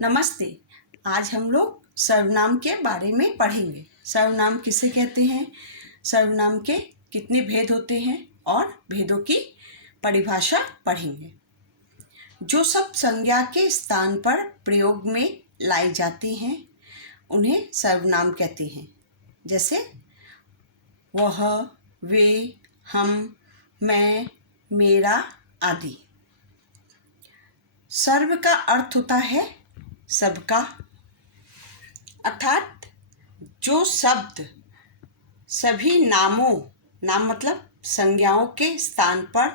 नमस्ते। आज हम लोग सर्वनाम के बारे में पढ़ेंगे। सर्वनाम किसे कहते हैं, सर्वनाम के कितने भेद होते हैं और भेदों की परिभाषा पढ़ेंगे। जो सब संज्ञा के स्थान पर प्रयोग में लाई जाती हैं उन्हें सर्वनाम कहते हैं। जैसे वह, वे, हम, मैं, मेरा आदि। सर्व का अर्थ होता है सबका, अर्थात जो शब्द सभी नामों, नाम मतलब संज्ञाओं के स्थान पर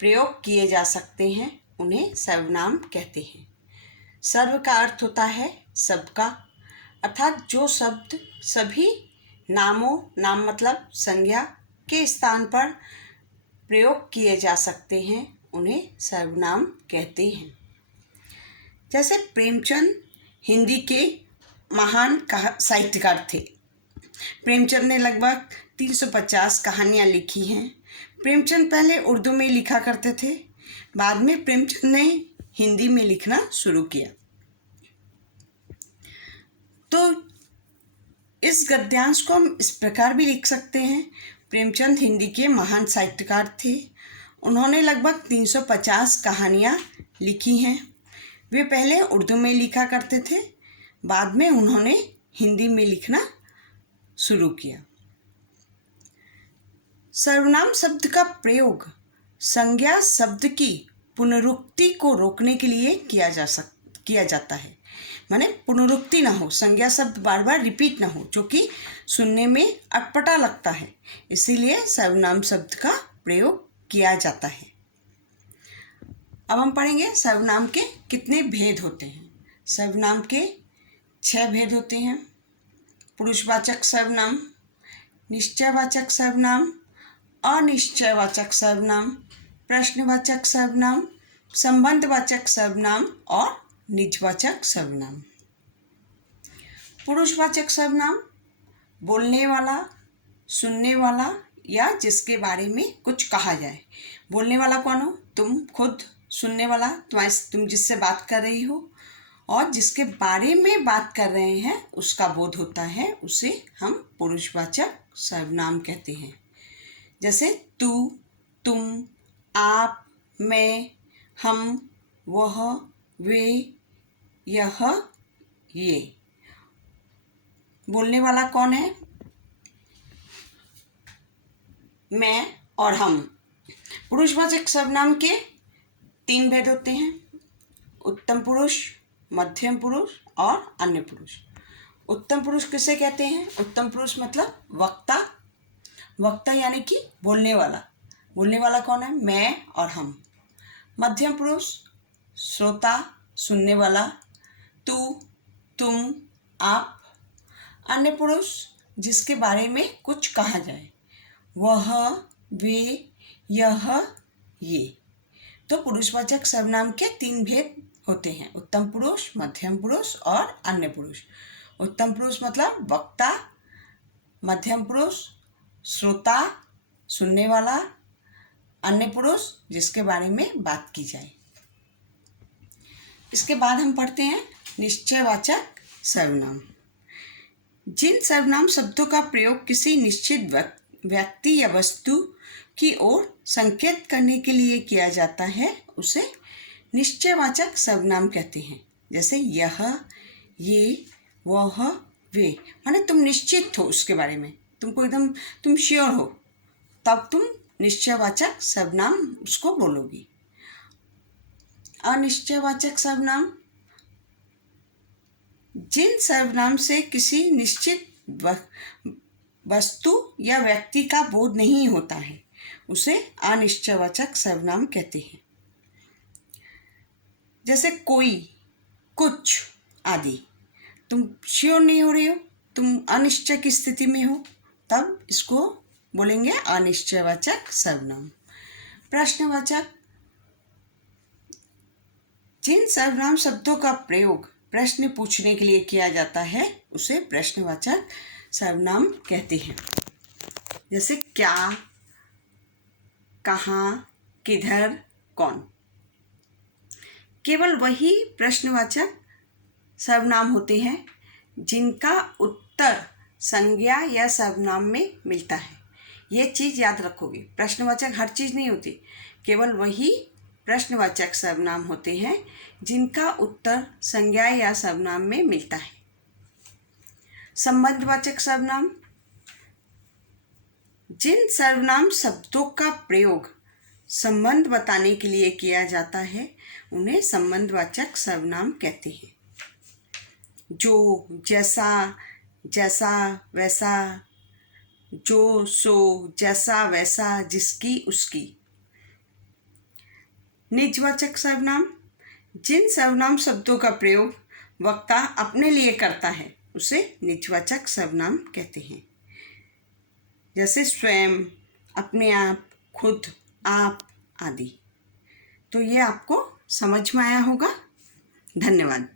प्रयोग किए जा सकते हैं उन्हें सर्वनाम कहते हैं। सर्व का अर्थ होता है सबका, अर्थात जो शब्द सभी नामों, नाम मतलब संज्ञा के स्थान पर प्रयोग किए जा सकते हैं उन्हें सर्वनाम कहते हैं। जैसे प्रेमचंद हिंदी के महान साहित्यकार थे। प्रेमचंद ने लगभग 350 कहानियाँ लिखी हैं। प्रेमचंद पहले उर्दू में लिखा करते थे, बाद में प्रेमचंद ने हिंदी में लिखना शुरू किया। तो इस गद्यांश को हम इस प्रकार भी लिख सकते हैं। प्रेमचंद हिंदी के महान साहित्यकार थे। उन्होंने लगभग 350 कहानियाँ लिखी हैं। वे पहले उर्दू में लिखा करते थे, बाद में उन्होंने हिंदी में लिखना शुरू किया। सर्वनाम शब्द का प्रयोग संज्ञा शब्द की पुनरुक्ति को रोकने के लिए किया जाता है। माने पुनरुक्ति ना हो, संज्ञा शब्द बार बार रिपीट ना हो, जो कि सुनने में अटपटा लगता है, इसीलिए सर्वनाम शब्द का प्रयोग किया जाता है। अब हम पढ़ेंगे सर्वनाम के कितने भेद होते हैं। सर्वनाम के 6 भेद होते हैं। पुरुषवाचक सर्वनाम, निश्चयवाचक सर्वनाम, अनिश्चयवाचक सर्वनाम, प्रश्नवाचक सर्वनाम, संबंधवाचक सर्वनाम और निजवाचक सर्वनाम। पुरुषवाचक सर्वनाम बोलने वाला, सुनने वाला या जिसके बारे में कुछ कहा जाए। बोलने वाला कौन हो? तुम खुद। सुनने वाला तुम जिससे बात कर रही हो, और जिसके बारे में बात कर रहे हैं उसका बोध होता है, उसे हम पुरुषवाचक सर्वनाम कहते हैं। जैसे तू, तुम, आप, मैं, हम, वह, वे, यह, ये। बोलने वाला कौन है? मैं और हम। पुरुषवाचक सर्वनाम के 3 भेद होते हैं: उत्तम पुरुष, मध्यम पुरुष और अन्य पुरुष। उत्तम पुरुष किसे कहते हैं? उत्तम पुरुष मतलब वक्ता। वक्ता यानी कि बोलने वाला। बोलने वाला कौन है? मैं और हम। मध्यम पुरुष श्रोता, सुनने वाला, तू, तुम, आप। अन्य पुरुष जिसके बारे में कुछ कहा जाए, वह, वे, यह, ये। तो पुरुषवाचक सर्वनाम के 3 भेद होते हैं: उत्तम पुरुष, मध्यम पुरुष और अन्य पुरुष। उत्तम पुरुष मतलब वक्ता, मध्यम पुरुष श्रोता, सुनने वाला, अन्य पुरुष जिसके बारे में बात की जाए। इसके बाद हम पढ़ते हैं निश्चयवाचक सर्वनाम। जिन सर्वनाम शब्दों का प्रयोग किसी निश्चित व्यक्ति या वस्तु की ओर संकेत करने के लिए किया जाता है उसे निश्चयवाचक सर्वनाम कहते हैं। जैसे यह, ये, वह, वे। माने तुम निश्चित हो उसके बारे में, तुमको एकदम तुम श्योर हो, तब तुम निश्चयवाचक सर्वनाम उसको बोलोगी। अनिश्चयवाचक सर्वनाम जिन सर्वनाम से किसी निश्चित वस्तु या व्यक्ति का बोध नहीं होता है उसे अनिश्चयवाचक सर्वनाम कहते हैं। जैसे कोई, कुछ आदि। तुम श्योर नहीं हो रही हो, तुम अनिश्चय की स्थिति में हो, तब इसको बोलेंगे अनिश्चयवाचक सर्वनाम। प्रश्नवाचक जिन सर्वनाम शब्दों का प्रयोग प्रश्न पूछने के लिए किया जाता है उसे प्रश्नवाचक सर्वनाम कहते हैं। जैसे क्या, कहाँ, किधर, कौन। केवल वही प्रश्नवाचक सर्वनाम होते हैं जिनका उत्तर संज्ञा या सर्वनाम में मिलता है। ये चीज़ याद रखोगे, प्रश्नवाचक हर चीज़ नहीं होती, केवल वही प्रश्नवाचक सर्वनाम होते हैं जिनका उत्तर संज्ञा या सर्वनाम में मिलता है। संबंधवाचक सर्वनाम, जिन सर्वनाम शब्दों का प्रयोग संबंध बताने के लिए किया जाता है उन्हें संबंधवाचक सर्वनाम कहते हैं। जो, जैसा, जैसा, वैसा, जो, सो, जैसा, वैसा, जिसकी, उसकी। निजवाचक सर्वनाम, जिन सर्वनाम शब्दों का प्रयोग वक्ता अपने लिए करता है उसे निजवाचक सर्वनाम कहते हैं। जैसे स्वयं, अपने आप, खुद, आप आदि। तो ये आपको समझ में आया होगा। धन्यवाद।